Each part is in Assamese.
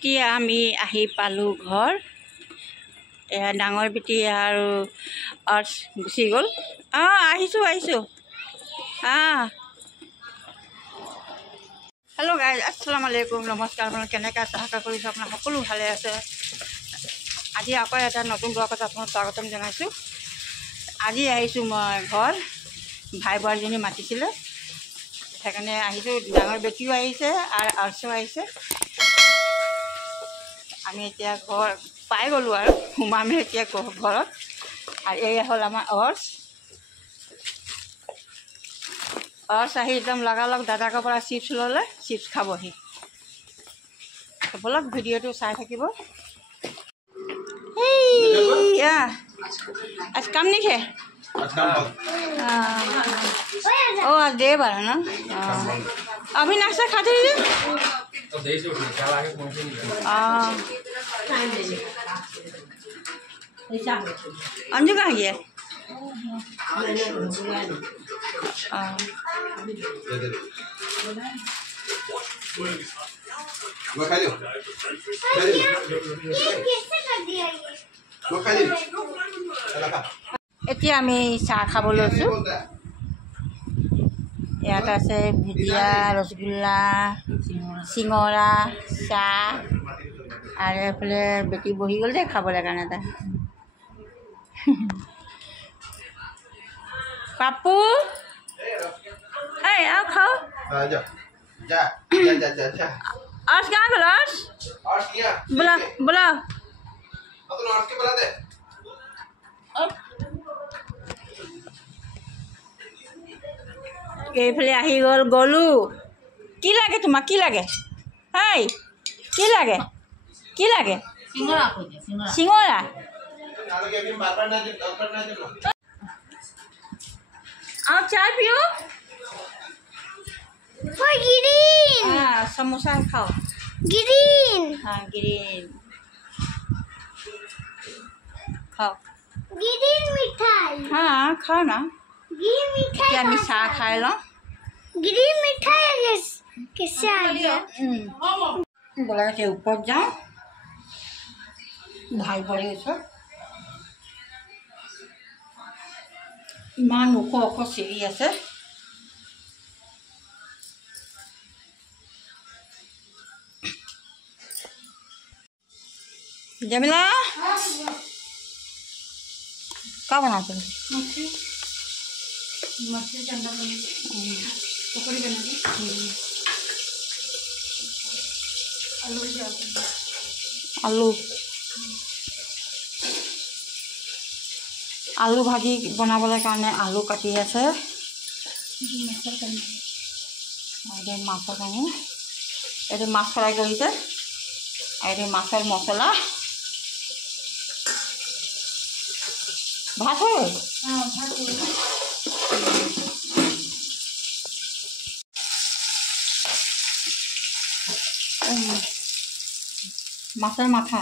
এতিয়া আমি আহি পালোঁ ঘৰ। এয়া ডাঙৰ বেটি আৰু অৰ্চ গুচি গ'ল। আহিছোঁ হেল্ল' গাইজ, আসসালামু আলাইকুম, নমস্কাৰ। আপোনালোক কেনেকৈ আছে? আশা কৰিছোঁ আপোনাক সকলো ভালে আছে। আজি আকৌ এটা নতুন ব্লগত আপোনাক স্বাগতম জনাইছোঁ। আজি আহিছোঁ মই ঘৰ, ভাই বোৱাৰীজনী মাতিছিলে, সেইকাৰণে আহিছোঁ। ডাঙৰ বেটিও আহিছে আৰু অৰ্চো আহিছে। আমি এতিয়া ঘৰ পাই গ'লোঁ আৰু সোমামহে এতিয়া ঘৰত। আৰু এয়া হ'ল আমাৰ অৰ্চ আহি একদম লগালগ দাদাকৰ পৰা চিপছ ল'লে, চিপছ খাবহি। ব'লক ভিডিঅ'টো চাই থাকিব। आज काम नहीं है। आज देवबार है ना। अभी नाश्ता खाते थे। अंजू कहाँ गया? এতিয়া আমি চাহ খাব লৈছোঁ। ইয়াত আছে ভুজিয়া, ৰসগোল্লা, চিঙৰা, চাহ, আৰু এইফালে বেটি বহি গ'ল যে খাবলৈ কাৰণে এটা। পাপু এই আৰু খাওঁ। आज कहाँ गल? बोला बोला এইফালে আহি গ'ল গলু। কি লাগে তোমাক? কি লাগে? হাই, কি লাগে? কি লাগে? চিঙৰা। और चाय पियो। ग्रीन। समोसा खाओ। ग्रीन। ग्रीन खाओ। ग्रीन मिठाई। खाओ ना। ग्रीन मिठाई क्या मिठा खाए लो। ग्रीन मिठाई कैसे आ गया? बोला के ऊपर जाओ, भाई बड़े सब इमान ओख ओख सीढ़ी আছে। जमिला क्या बनाते हैं? मछली चंदा पकौड़ी बना दी। आलू भाजी बनाबले কাৰণে आलू काटी আছে। माছৰ কাৰণে এইটো মাছ ফ্ৰাই কৰিছে। এইটো মাছৰ মছলা। ভাত হৈ গ'ল। মাছৰ মাথা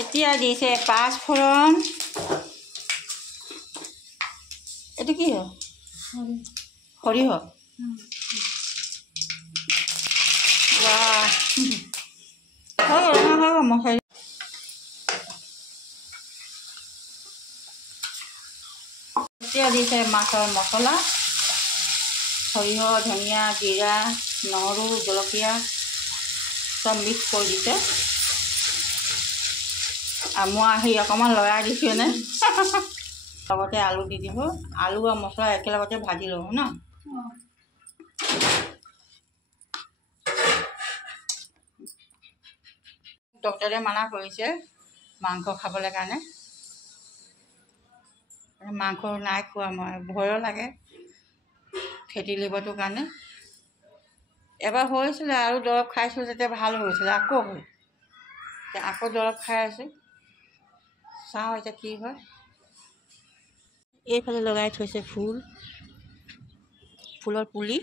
এতিয়া দিছে পাঁচফোৰণ। এইটো কি হয়? সৰিয়হ। মছলা এতিয়া দিছে মাছৰ মছলা, সৰিয়হ, ধনিয়া, জিৰা, নহৰু, জলকীয়া সব মিক্স কৰি দিছে। মই আহি অকণমান লৰাই দিছোঁ নে। লগতে আলু দি দিব। আলু আৰু মছলা একেলগতে ভাজি ল'ব ন। ডক্টৰে মানা কৰিছে মাংস খাবলৈ কাৰণে। মাংস নাই খোৱা মই, ভয়ো লাগে ফেটি লিভাৰটোৰ কাৰণে। এবাৰ হৈছিলে আৰু দৰৱ খাইছোঁ, যেতিয়া ভাল হৈছিলে, আকৌ হ'ল। আকৌ দৰৱ খাই আছোঁ, চাওঁ এতিয়া কি হয়। এইফালে লগাই থৈছে ফুলৰ পুলি।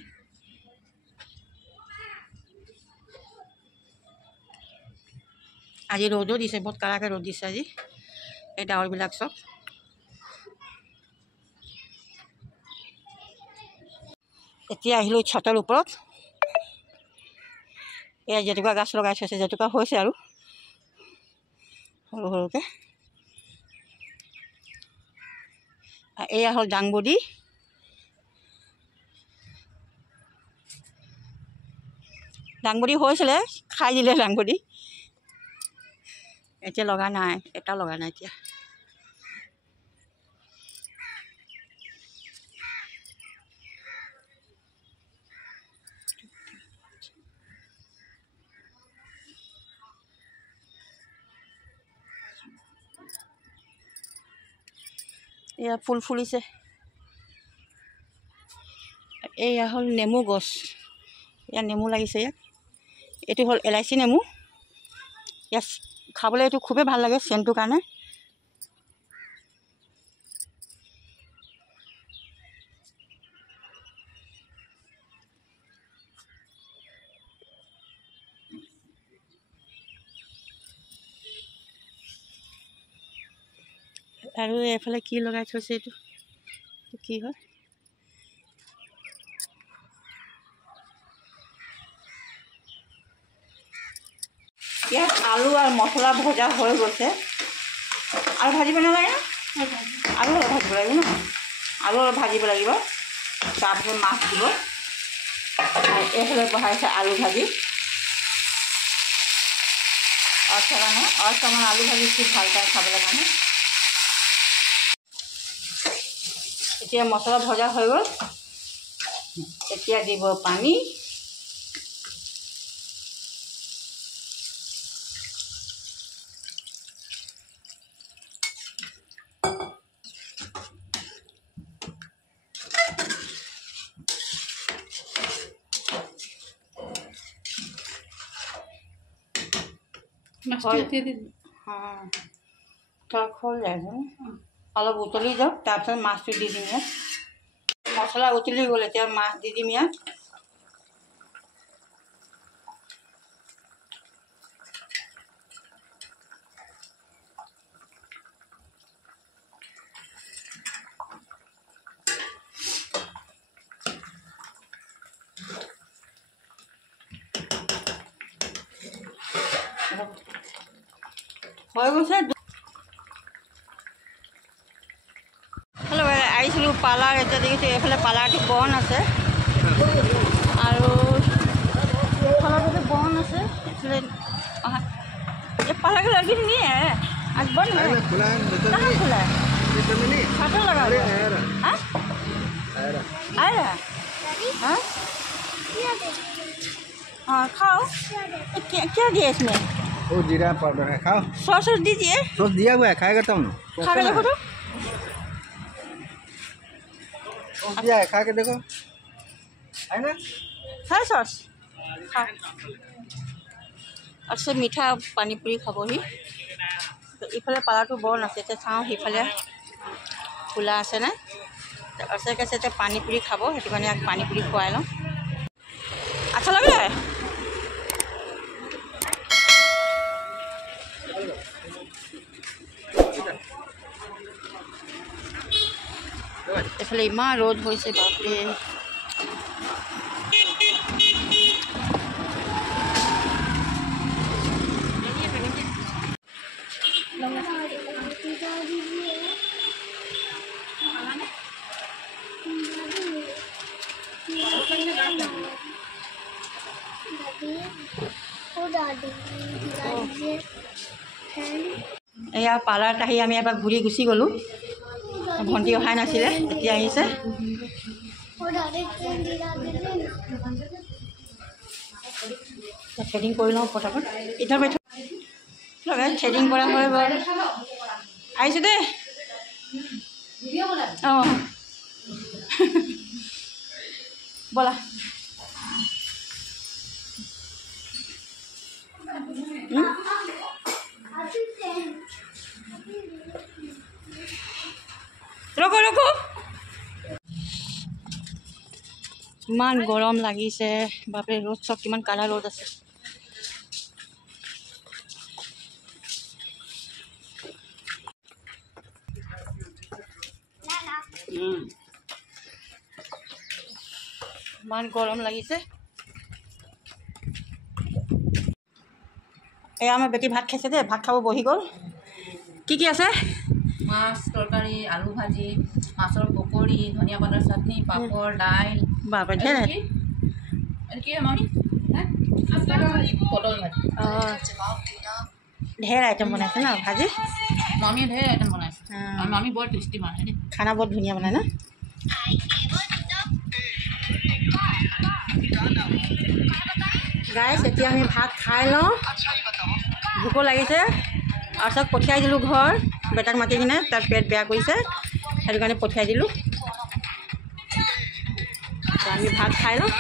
আজি ৰ'দো দিছে, বহুত কাৰাকৈ ৰ'দ দিছে আজি। এই ডাৱৰবিলাক চব এতিয়া আহিলোঁ ছাতৰ ওপৰত। এয়া জেতুকা গাছ লগাই থৈছে, জেতুকা হৈছে আৰু সৰু সৰুকৈ। এয়া হ'ল দাংবডি। দাংবডি হৈছিলে, খাই দিলে দাংবডি। এতিয়া লগা নাই, এটা লগা নাই এতিয়া। এয়া ফুল ফুলিছে। এয়া হ'ল নেমু গছ, ইয়াত নেমু লাগিছে। ইয়াত এইটো হ'ল এলাইচি নেমু। ইয়াত খাবলৈ এইটো খুবেই ভাল লাগে চেণ্টটোৰ কাৰণে। আৰু এইফালে কি লগাই থৈছে, এইটো কি হয়? ইয়াত আলু আৰু মছলা ভজা হৈ গৈছে। আৰু ভাজিব নালাগে ন? আলু অলপ ভাজিব লাগিব ন? আলু অলপ ভাজিব লাগিব, তাৰপিছত মাছ দিব। আৰু এইফালে বহাইছে আলু ভাজি। কাৰণে অৰ্চমান আলু ভাজি খুব ভাল পায় খাবলৈ কাৰণে। এতিয়া মছলা ভজা হৈ গ'ল, এতিয়া দিব পানী। খোল যায় অলপ উতলি যাওক, তাৰপিছত মাছটো দি দিম ইয়াত। মছলা উতলি গ'ল, এতিয়া মাছ দি দিম ইয়াত। হৈ গৈছে। হেল্ল', আহিছিলোঁ পাৰ্লাৰ। এতিয়া দেখিছোঁ এইফালে পাৰ্লাৰটো বন্ধ আছে, আৰু এইফালতো বন্ধ আছে। এইফালে ये पार्लर का लड़की नहीं है, आज बंद है। खुला है, कहाँ खुला है? छाता लगा हुआ है। आया हाँ हाँ, खाओ। क्या दिया इसमें? वो जीरा पाउडर है, खाओ। सॉस दीजिए। सॉस दिया हुआ है, खाएगा तुम? खा के देखो तो। दिया है, खा के देखो, है ना? है सॉस, खाओ। अच्छा मीठा पानी पूरी खाबহি। इफाले पार्लारটো বন্ধ আছে, এতিয়া চাওঁ সিফালে খোলা আছে নে। আছে কৈছে এতিয়া পানী পুৰি খাব, সেইটো কাৰণে পানী পুৰি খুৱাই লওঁ। আচ্ছা লাগে। এইফালে ইমান ৰ'দ হৈছে, বাপৰে। এয়া পাৰ্লাৰত আহি আমি এবাৰ ঘূৰি গুচি গ'লোঁ। ভণ্টি অহাই নাছিলে, এতিয়া আহিছে। থ্ৰেডিং কৰি লওঁ পটাপট। এতিয়া থ্ৰেডিং কৰা হৈ গ'ল। আহিছোঁ দেই। অঁ ব'লা। ৰখো ৰখো, ইমান গৰম লাগিছে বাপৰে। ৰ'দ চব কিমান কালা ৰ'দ আছে। ইমান গৰম লাগিছে। এয়া আমাৰ বেটি ভাত খাইছে দেই, ভাত খাব বহি গ'ল। কি আছে? মাছ তৰকাৰী, আলু ভাজি, মাছৰ পকৰি, ধনিয়া পাতৰ চাটনি, পাপৰ, দাইল, বাপৰে ঢেৰ কি মামি পটল ভাজি। অঁ, ঢেৰ আইটেম বনাইছে ন ভাজি? মামীয়ে ঢেৰ আইটেম বনাইছে আৰু মামী বৰ টেষ্টি বনাই দেই। খানা বহুত ধুনীয়া বনাই ন? গাইছ, এতিয়া আমি ভাত খাই লওঁ, ভোকো লাগিছে। আৰু চব পঠিয়াই দিলোঁ ঘৰ, বেটাক মাতি কিনে, তাৰ পেট বেয়া কৰিছে, সেইটো কাৰণে পঠিয়াই দিলোঁ। আমি ভাত খাই লওঁ।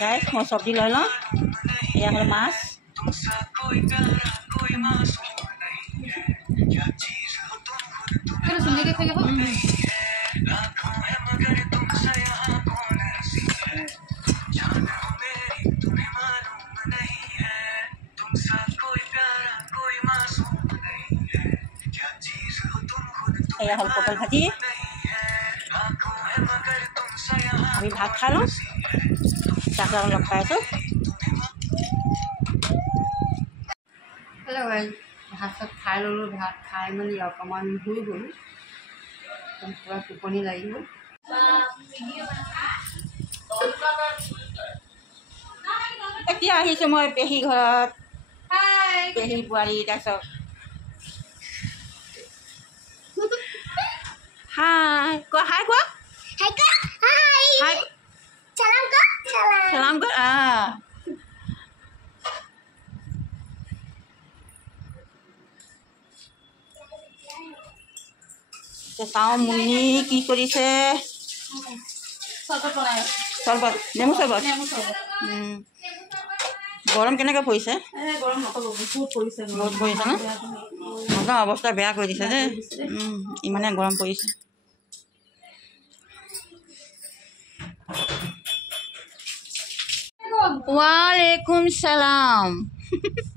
গাইছ, মই চব্জি লৈ লওঁ। এয়া হ'ল মাছ। এয়া হ'ল পটল ভাজি। আমি ভাত খাই লওঁ, তাৰপিছত লগ পাই আছোঁ। হেল্ল' গাইজ, ভাত চাত খাই ল'লোঁ। ভাত খাই মেলি অকণমান শুই গ'লোঁ, পূৰা টোপনি লাগি গ'ল। এতিয়া আহিছোঁ মই পেহী ঘৰত। পেহী বোৱাৰী, তাৰপিছত হাই কোৱা, হাই কোৱা, হাই চালাম কৰ। চাওঁ মুনি কি কৰিছে। চৰবত, নেমু চৰবত। গৰম কেনেকৈ পৰিছে? বহুত পৰিছে ন? একদম অৱস্থা বেয়া কৰি দিছে দেই, ইমানে গৰম পৰিছে। वालेकुम सलाम।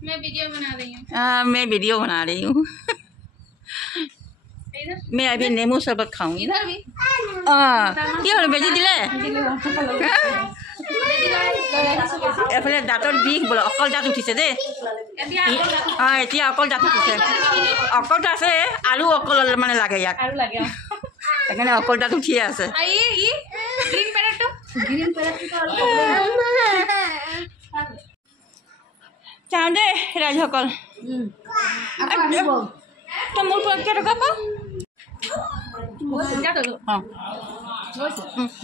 मैं वीडियो बना रही हूँ। मैं वीडियो बना रही हूँ। मैं अभी नेमू शरबत खाऊंगी। इधर भी কি হ'ল, বেজি দিলে? এফালে দাঁতৰ বিষ বোলে, অকল দাঁত উঠিছে দেই। এতিয়া অকল দাঁত উঠিছে। অকলটো আছে আৰু অকল মানে লাগে ইয়াক, সেইকাৰণে অকল দাঁত উঠিয়ে আছে। চাওঁ দেই ৰাইজসকল, তই মোৰ পৰা কেইটকা পাওঁ?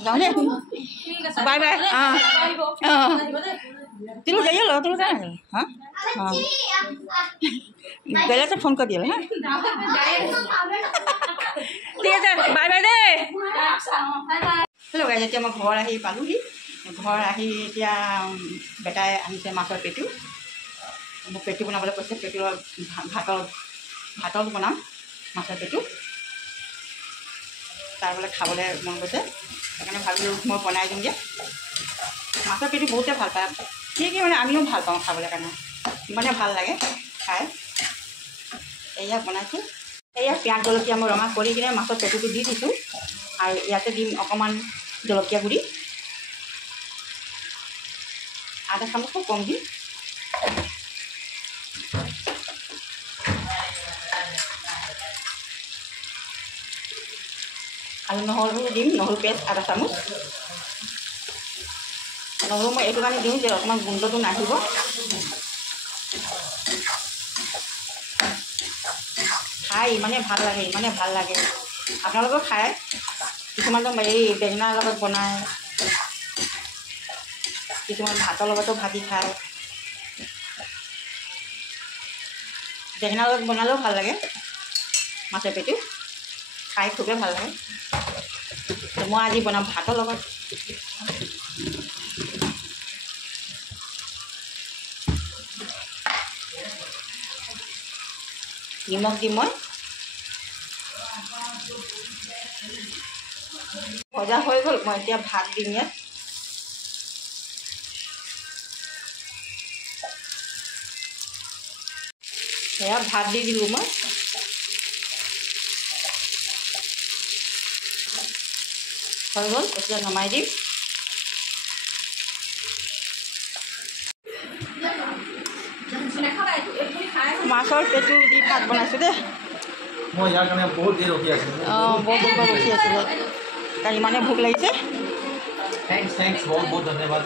যাওঁ দেই, বাই বাই। तुलो जाइए लो, तुलो जाए हाँ हाँ पहले से फोन कर दिया हाँ ঠিক আছে, বাই বাই দেই। হেল্ল' গাইজ, এতিয়া মই ঘৰ আহি পালোঁহি। ঘৰ আহি এতিয়া বেটাই আনিছে মাছৰ পেটু। মোক পেটু বনাবলৈ কৈছে। পেটু ভাতৰ বনাম, মাছৰ পেটু। তাৰ বোলে খাবলৈ মন গৈছে, সেইকাৰণে ভাবিলোঁ মই বনাই দিমগৈ। মাছৰ পেটু বহুতে ভাল পায়, কি মানে আমিও ভাল পাওঁ খাবলৈ কাৰণে, ইমানে ভাল লাগে খাই। এয়া বনাইছোঁ। এয়া পিঁয়াজ জলকীয়া মই ৰঙা কৰি কিনে মাছৰ পেটুটো দি দিছোঁ, আৰু ইয়াতে দিম অকণমান জলকীয়া গুড়ি, আধা চামুচ কম দিম। আৰু নহৰু দিম, নহৰু পেষ্ট আধা চামুচ। নহৰু মই এইটো কাৰণে দিওঁ যে অকণমান গোন্ধটো নাহিব। খাই ইমানে ভাল লাগে, ইমানে ভাল লাগে। আপোনালোকেও খায়, কিছুমানে এই বেঙেনাৰ লগত বনায়, কিছুমান ভাতৰ লগতো ভাজি খায়। বেঙেনাৰ লগত বনালেও ভাল লাগে মাছৰ পেটু, খাই খুবেই ভাল লাগে। মই আজি বনাম ভাতৰ লগত। নিমখ দিম মই। ভজা হৈ গ'ল, মই এতিয়া ভাত দিম ইয়াত। সেয়া ভাত দি দিলোঁ মই। হৈ গ'ল, এতিয়া নমাই দিম। মাছৰ পেটু দি ভাত বনাইছোঁ দেই। মই ইয়াৰ কাৰণে বহুত দেৰি ৰখি আছোঁ। অঁ বহুত দেৰি পৰা ৰখি আছিলে, কাৰণ ইমানে ভোক লাগিছে। থেংকছ বহুত বহুত ধন্যবাদ।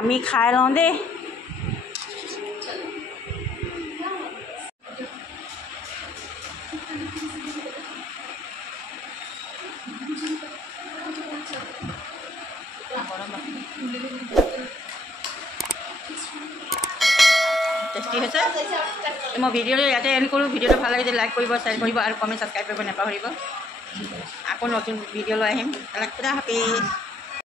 আমি খাই লওঁ দেই। টেষ্টি হৈছে। মই ভিডিঅ'টো ইয়াতে এণ্ড কৰোঁ। ভিডিঅ'টো ভাল লাগিলে লাইক কৰিব, শ্বেয়াৰ কৰিব আৰু কমেণ্ট ছাবস্ক্ৰাইব কৰিব নাপাহৰিব। আকৌ নতুন ভিডিঅ' লৈ আহিম। খুদা হাফিজ।